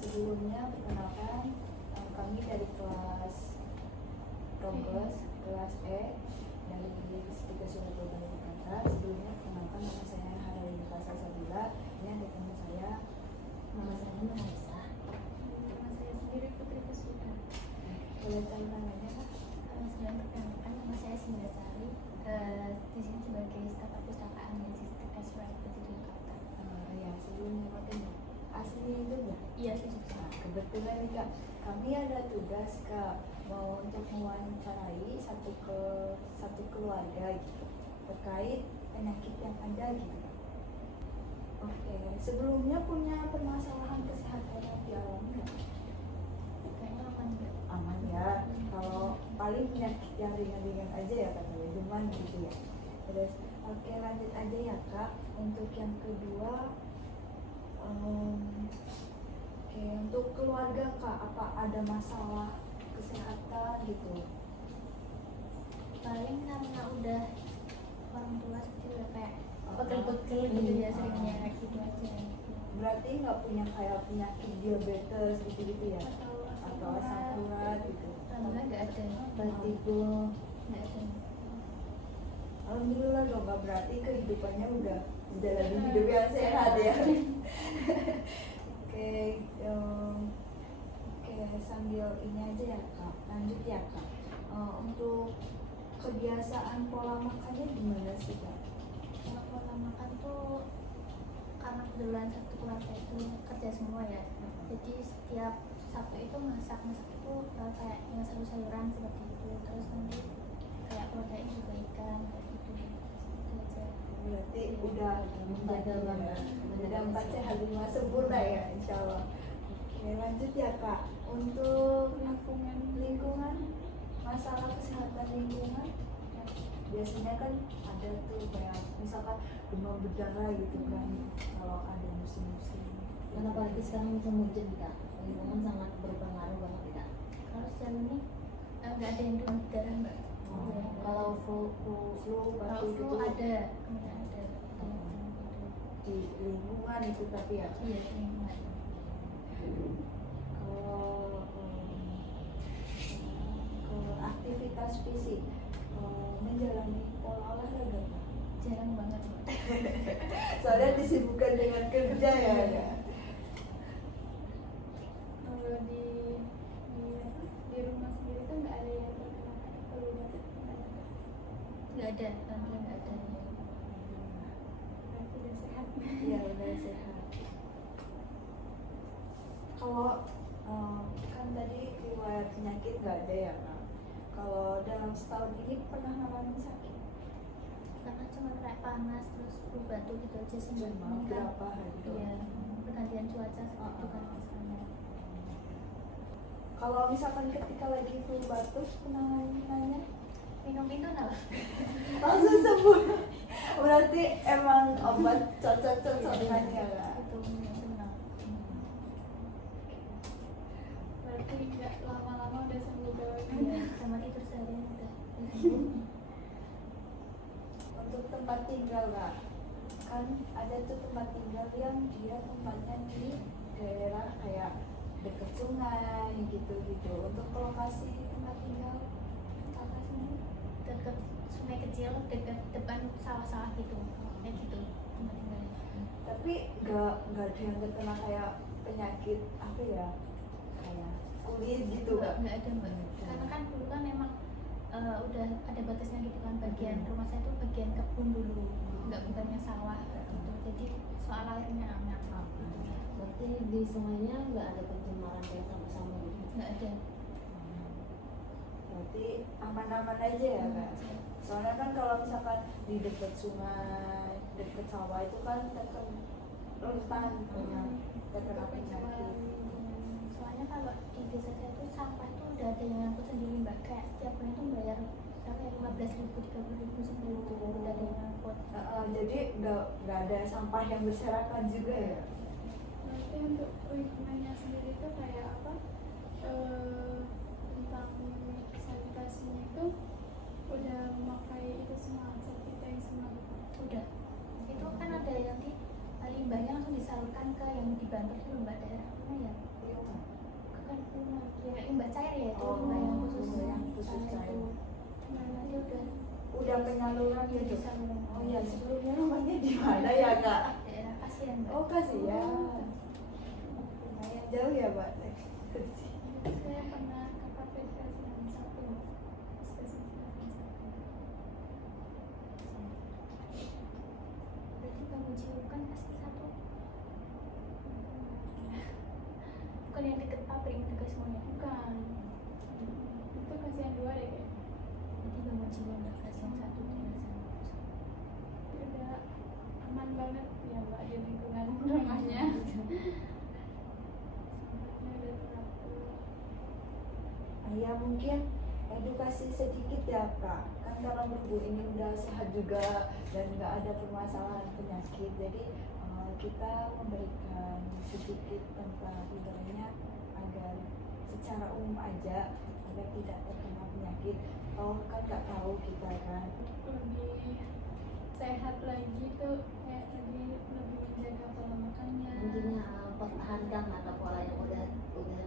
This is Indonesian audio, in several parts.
Sebelumnya perkenalkan, kami dari kelas Progres, kelas E dari Stika Surabaya Jakarta. Sebelumnya perkenalkan, nama saya Harayuka Salsabila. Ini ada teman saya, Nama saya Nurhaisa. Nama saya sendiri Putri Puspita. boleh tahu namanya Kak? Sebelum perkenalkan, nama saya Sindasari. Di sini sebagai staf perpustakaan di Stika Surabaya Jakarta. Ya, sebelumnya pakai asli juga. Iya, sih. Nah, kebetulan nih Kak, kami ada tugas Kak, mau untuk mewawancarai satu keluarga gitu, terkait penyakit yang ada gitu Kak. Oke, sebelumnya punya permasalahan kesehatan yang dialami nggak? Kayaknya aman nggak? Aman ya, kalau paling penyakit yang ringan-ringan aja ya katanya, cuman gitu ya. Terus, oke lanjut aja ya Kak, untuk yang kedua. Oke, untuk keluarga Kak, apa ada masalah kesehatan gitu? Paling karena udah orang tua seperti udah kayak pegel-pegel gitu ya, seringnya kayak gitu aja. Berarti nggak punya kayak penyakit diabetes gitu-gitu ya? Atau Atau asam urat gitu? Alhamdulillah nggak ada. Vertigo? Nggak ada. Alhamdulillah dong Kak, berarti kehidupannya udah menjalani hidup yang sehat ya. Oke, sambil ini aja ya Kak, lanjut ya Kak. Untuk kebiasaan pola makannya gimana sih Kak? Kalau pola makan tuh karena kebetulan satu keluarga itu kerja semua ya, jadi setiap Sabtu itu masak itu kayak yang sayur-sayuran seperti itu, terus nanti kayak protein juga ikan kayak gitu aja. Berarti udah Menjaga banget. udah 4 sehat 5 sempurna ya insya Allah. Oke, lanjut ya Kak, untuk lingkungan, masalah kesehatan lingkungan biasanya kan ada tuh kayak misalkan demam berdarah gitu kan kalau ada musim-musim. Dan apalagi sekarang musim hujan kita, lingkungan sangat berpengaruh banget kita. Kalau sejauh ini nggak ada yang demam berdarah mbak. Kalau flu Kalau batuk flu gitu ada, kemudian ada. di lingkungan itu tapi ya. Iya, lingkungan. Kalau ke aktivitas fisik, menjalani pola olahraga Kak? Jarang banget mbak. Soalnya disibukkan dengan kerja ya Kak. Kalau di rumah sendiri tuh nggak ada yang terkena flu batuk. Nggak ada, alhamdulillah nggak ada. Berarti udah sehat. Iya udah sehat. Kalau kan tadi riwayat penyakit nggak ada ya Kak. Kalau dalam setahun ini pernah ngalamin sakit? Karena cuma kayak panas terus flu batuk gitu aja sih mbak. Cuma Ini kan berapa hari doang? iya, pergantian cuaca seperti itu kan sekarang. Kalau misalkan ketika lagi flu batuk penanganannya Minum itu nah. langsung sembuh. Berarti emang obat cocok-cocokan ya Kak. Itu minum nah. Berarti nggak lama-lama udah sembuh banget. Iya, sama tidur seharian udah sembuh. Untuk tempat tinggal Kak, kan ada tuh tempat tinggal yang dia tempatnya di daerah kayak dekat sungai gitu-gitu. Untuk lokasi tempat tinggal Kakak sendiri? Dekat sungai kecil, dekat depan sawah-sawah gitu, kayak gitu tempat tinggalnya. Tapi nggak ada yang terkena kayak penyakit apa ya, kayak kulit gitu Nggak ada mbak. Karena kan dulu kan memang udah ada batasnya gitu kan, bagian rumah saya tuh bagian kebun dulu, nggak bukannya sawah gitu. Jadi soal airnya aman. berarti di sungainya nggak ada pencemaran kayak sama-sama gitu. Nggak ada. berarti aman-aman aja ya Kak. Soalnya kan kalau misalkan di dekat sungai, dekat sawah itu kan rentan terkena penyakit. Soalnya kalau di desa saya tuh sampah tuh udah ada yang ngangkut sendiri mbak, kayak setiap bulan tuh bayar berapa ya, 15.000, 30.000 sebelum itu udah ada yang ngangkut. Jadi nggak ada sampah yang berserakan juga ya. Berarti untuk lingkungannya sendiri tuh kayak apa? Tentang sanitasinya itu udah memakai itu semua antiseptik semua. Udah, itu kan ada yang di limbahnya langsung disalurkan ke yang di Banten itu mbak, daerah mana ya? cair ya itu, Oh, nggak yang khusus yang khusus cair. itu. Nah, nanti Udah penyaluran udah gitu. disaluran. Oh iya, sebelumnya rumahnya di mana ya kak? Daerah Kasihan, Mbak. Oh kasihan. Lumayan jauh ya mbak. Saya pernah ke kafe Kasihan 1, stasiun Kasihan 1. Berarti Bang Uji bukan Kasihan 1. Bukan yang deket pabrik dekat semuanya. Bukan, itu Kasihan 2 deh kayaknya. Berarti Bang Uji nggak Kasihan 1 daerah sana. Udah aman banget ya mbak di lingkungan rumahnya. Sampahnya udah teratur. Ya mungkin edukasi sedikit ya kak. Kan karena ibu ini udah sehat juga dan nggak ada permasalahan penyakit. Jadi kita memberikan sedikit tentang ibaratnya agar secara umum aja agar tidak terkena penyakit. Oh kan nggak tahu kita kan. Lebih sehat lagi tuh kayak tadi lebih menjaga pola makannya. Intinya pertahankan mata pola yang udah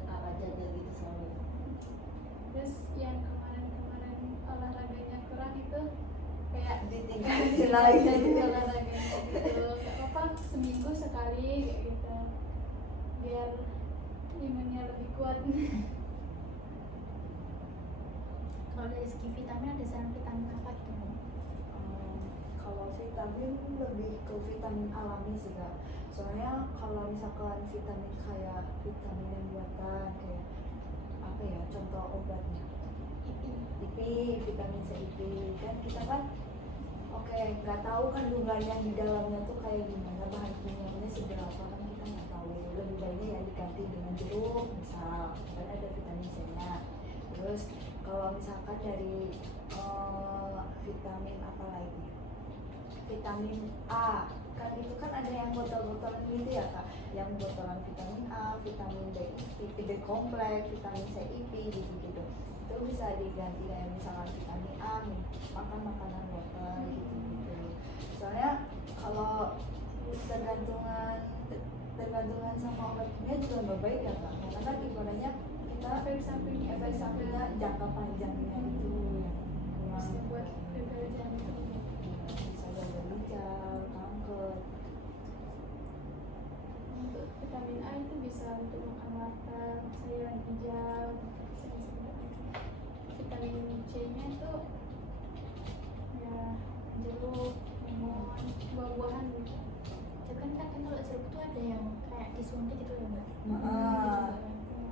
kakak jaga gitu selama ini. Terus yang kemarin-kemarin olahraganya kurang itu kayak Ditingkatin lagi. olahraganya gitu. Gak apa-apa seminggu sekali kayak gitu. Biar imunnya lebih kuat. Kalau dari segi vitamin ada saran vitamin apa gitu Bang? Kalau vitamin lebih ke vitamin alami sih kak. Soalnya kalau misalkan vitamin kayak vitamin yang buatan kayak apa ya contoh obatnya IP, vitamin C IP kan kita kan nggak tahu kandungan yang di dalamnya tuh kayak gimana, bahan kimianya seberapa kan kita nggak tahu. Lebih baiknya ya diganti dengan jeruk misal kan ada vitamin C nya. Terus kalau misalkan dari vitamin apa lagi, vitamin A kan itu kan ada yang botol-botolan gitu ya kak, yang botolan vitamin A, vitamin B kompleks, vitamin C IP gitu-gitu. Itu bisa diganti kayak misalkan vitamin A makan makanan wortel gitu-gitu. Soalnya kalau tergantungan sama obat kimia juga nggak baik ya kak, karena kan ibaratnya kita efek sampingnya jangka panjangnya itu yang Bisa buat gagal jantung. bisa gagal ginjal, kanker. Untuk vitamin A itu bisa untuk makan wortel, sayuran hijau, vitamin C nya itu ya jeruk, lemon, buah-buahan gitu. Itu kan kalau jeruk tuh ada yang kayak disuntik gitu ya Mbak.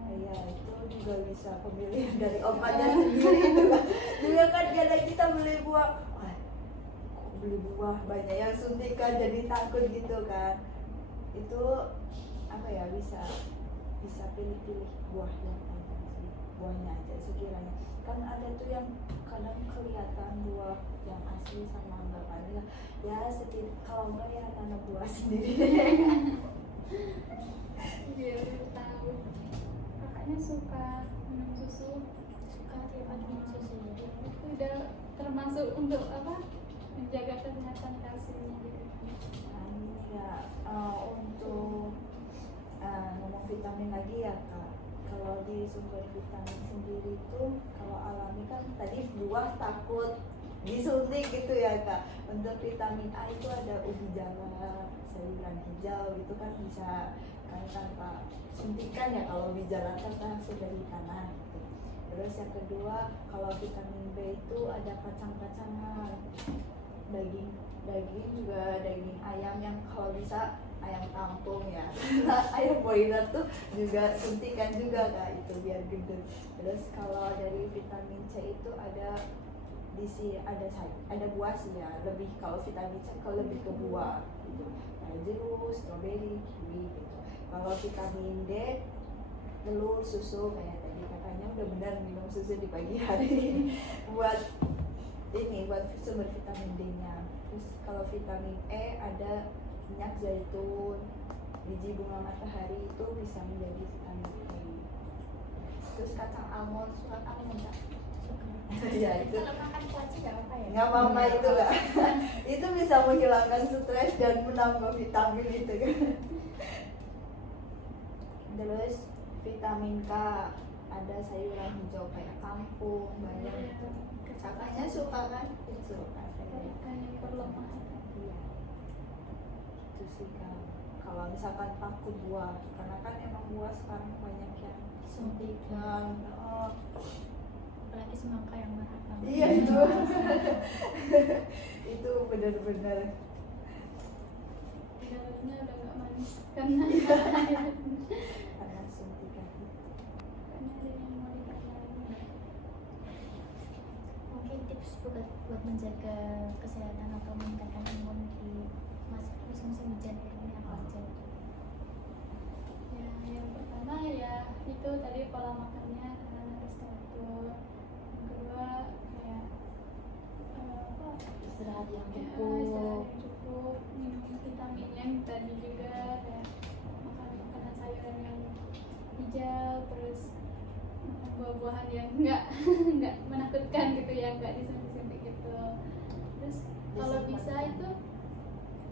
Iya itu juga bisa pemilihan dari obatnya sendiri itu kan. Juga kan kadang kita beli buah, wah kok beli buah banyak yang suntikan jadi takut gitu kan. Itu apa ya bisa pilih-pilih buah yang ada sih, buahnya aja sekiranya. Kan ada tuh yang kadang kelihatan buah yang asli sama enggak ada. Ya kalau enggak ya tanam buah sendiri. Biar tahu. Kakaknya suka minum susu, Suka tiap pagi minum susu jadi itu udah termasuk untuk apa? Menjaga kesehatan kalsium gitu. Ini ya untuk ngomong vitamin lagi ya kak. Kalau di sumber vitamin sendiri itu kalau alami kan tadi buah takut disuntik gitu ya kak. Untuk vitamin A itu ada ubi jala, sayuran hijau itu kan bisa kan tanpa suntikan ya, kalau ubi jala kan langsung dari tanah gitu. Terus yang kedua kalau vitamin B itu ada kacang-kacangan, daging juga daging ayam yang kalau bisa ayam kampung ya. Ayam broiler tuh juga suntikan juga kak itu biar gede. Terus kalau dari vitamin C itu ada ada buah sih ya, lebih kalau vitamin C kalau lebih ke buah gitu, kayak jeruk, stroberi, kiwi gitu. Kalau vitamin D telur, susu kayak tadi katanya udah benar minum susu di pagi hari buat sumber vitamin D-nya. Terus kalau vitamin E ada minyak zaitun, biji bunga matahari itu bisa menjadi vitamin E. Terus kacang almond, surat almond Kak. Ya itu kalau makan kuaci nggak apa ya? nggak apa-apa itu Kak. Itu bisa menghilangkan stres dan menambah vitamin itu kan. Terus vitamin K ada sayuran hijau kayak kangkung banyak itu. Kakaknya suka kan? Suka saya. ikan yang berlemak. Iya. Itu sih Kak. Kalau misalkan takut buah, karena kan emang buah sekarang banyak yang suntikan. Oh, Apalagi semangka yang merah banget. iya itu. Itu benar-benar. Dalamnya udah nggak manis karena Karena suntikan. karena ada yang mau dikatakan. Mungkin tips buat menjaga kesehatan atau meningkatkan imun di musim hujan ini apa aja? Ya, yang pertama ya itu tadi pola makannya kan harus teratur. Yang kedua kayak apa? Istirahat yang Ya, cukup. istirahat yang cukup, minum vitaminnya yang tadi juga kayak makan makanan sayuran yang hijau, terus makan buah-buahan yang nggak menakutkan gitu ya, nggak disuntik-suntik gitu. Terus kalau bisa itu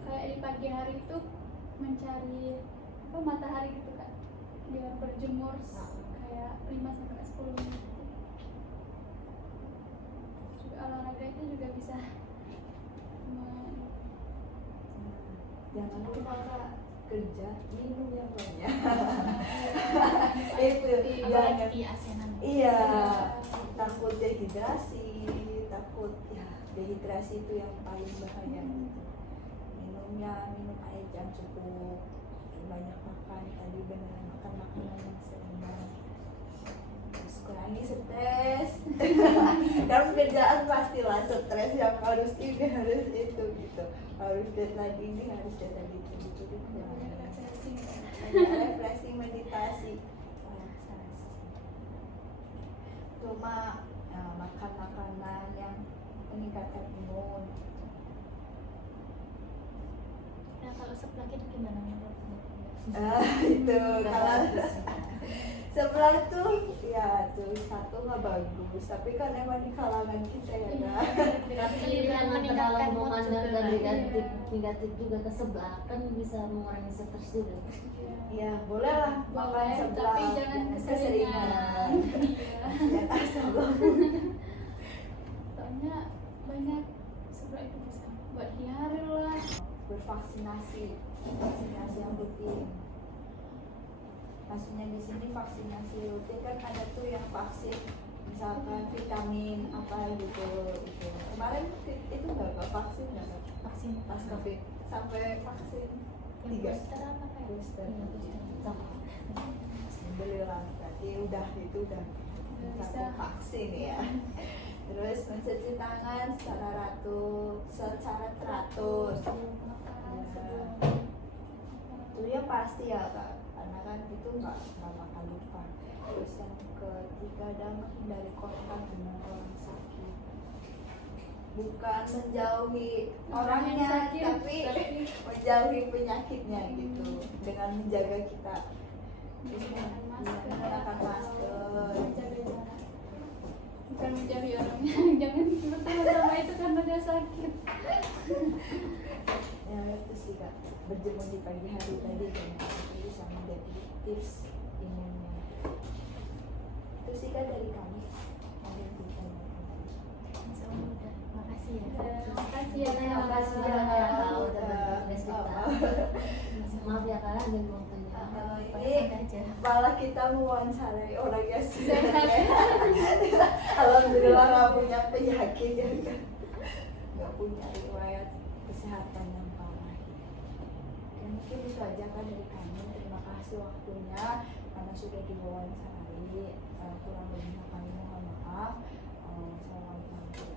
kayak di pagi hari itu mencari apa matahari gitu kan, biar berjemur kayak 5 sampai 10 menit. Juga olahraga itu juga bisa Jangan lupa Kak, kerja minum yang banyak. Itu jangan. Apalagi ASEAN. Iya, takut dehidrasi, takut ya dehidrasi itu yang paling bahaya gitu. Minum air yang cukup, banyak makan, tadi benar makan makanan yang seimbang. Terus kurangi stres. Dalam kerjaan pastilah stres yang harus ini harus itu gitu. Harus deadline ini harus deadline itu gitu gitu. refreshing. Refreshing, meditasi, relaksasi. Cuma makan makanan yang meningkatkan imun. Nah kalau seblak itu gimana menurutmu? Itu kalau sebelah tuh ya tuh satu nggak bagus, tapi kan emang di kalangan kita ya kan. Tapi Juga jangan meningkatkan terlalu mood memandang juga. dan negatif juga ke sebelah, kan bisa mengurangi stres juga. Ya boleh lah makan Boleh, sebelah, tapi jangan keseringan. Iya. Ya asal Soalnya banyak sebelah itu bisa buat diare lah. bervaksinasi yang rutin. Maksudnya di sini vaksinasi rutin kan ada tuh yang vaksin misalkan vitamin apa gitu itu. Kemarin itu nggak vaksin nggak Kak? Vaksin Pas covid sampai vaksin yang 3 booster apa kayak? booster. Iya, booster. Sama. Alhamdulillah berarti udah itu udah Udah satu bisa. vaksin ya. Terus mencuci tangan secara teratur. Sebelum makan, Iya. sebelum Itu ya pasti ya Kak, karena kan itu nggak bakal lupa. Terus yang ketiga adalah menghindari kontak dengan orang sakit, bukan menjauhi orangnya yang sakit, tapi menjauhi penyakitnya gitu dengan menjaga kita. Terus menggunakan masker, menggunakan masker. menjaga jarak. Bukan menjauhi orangnya, jangan berteman sama itu karena dia sakit. Ya itu sih Kak, berjemur di pagi hari tadi dan itu bisa menjadi tips imunnya. Itu sih Kak dari kami. Ada yang ditanyakan. Insya Allah udah. Makasih ya. Terima kasih ya. Terima kasih ya Kak. Kak. Udah berbagi kita. Maaf ya Kak, ada yang mau tanya. Ini Santai aja. malah kita mewawancarai orang yang sudah sehat. Alhamdulillah nggak punya penyakit ya kan, nggak punya riwayat kesehatan yang parah. Dan mungkin itu aja kan dari kami. Terima kasih waktunya karena sudah diwawancarai. Kurang lebihnya kami mohon maaf. Assalamualaikum.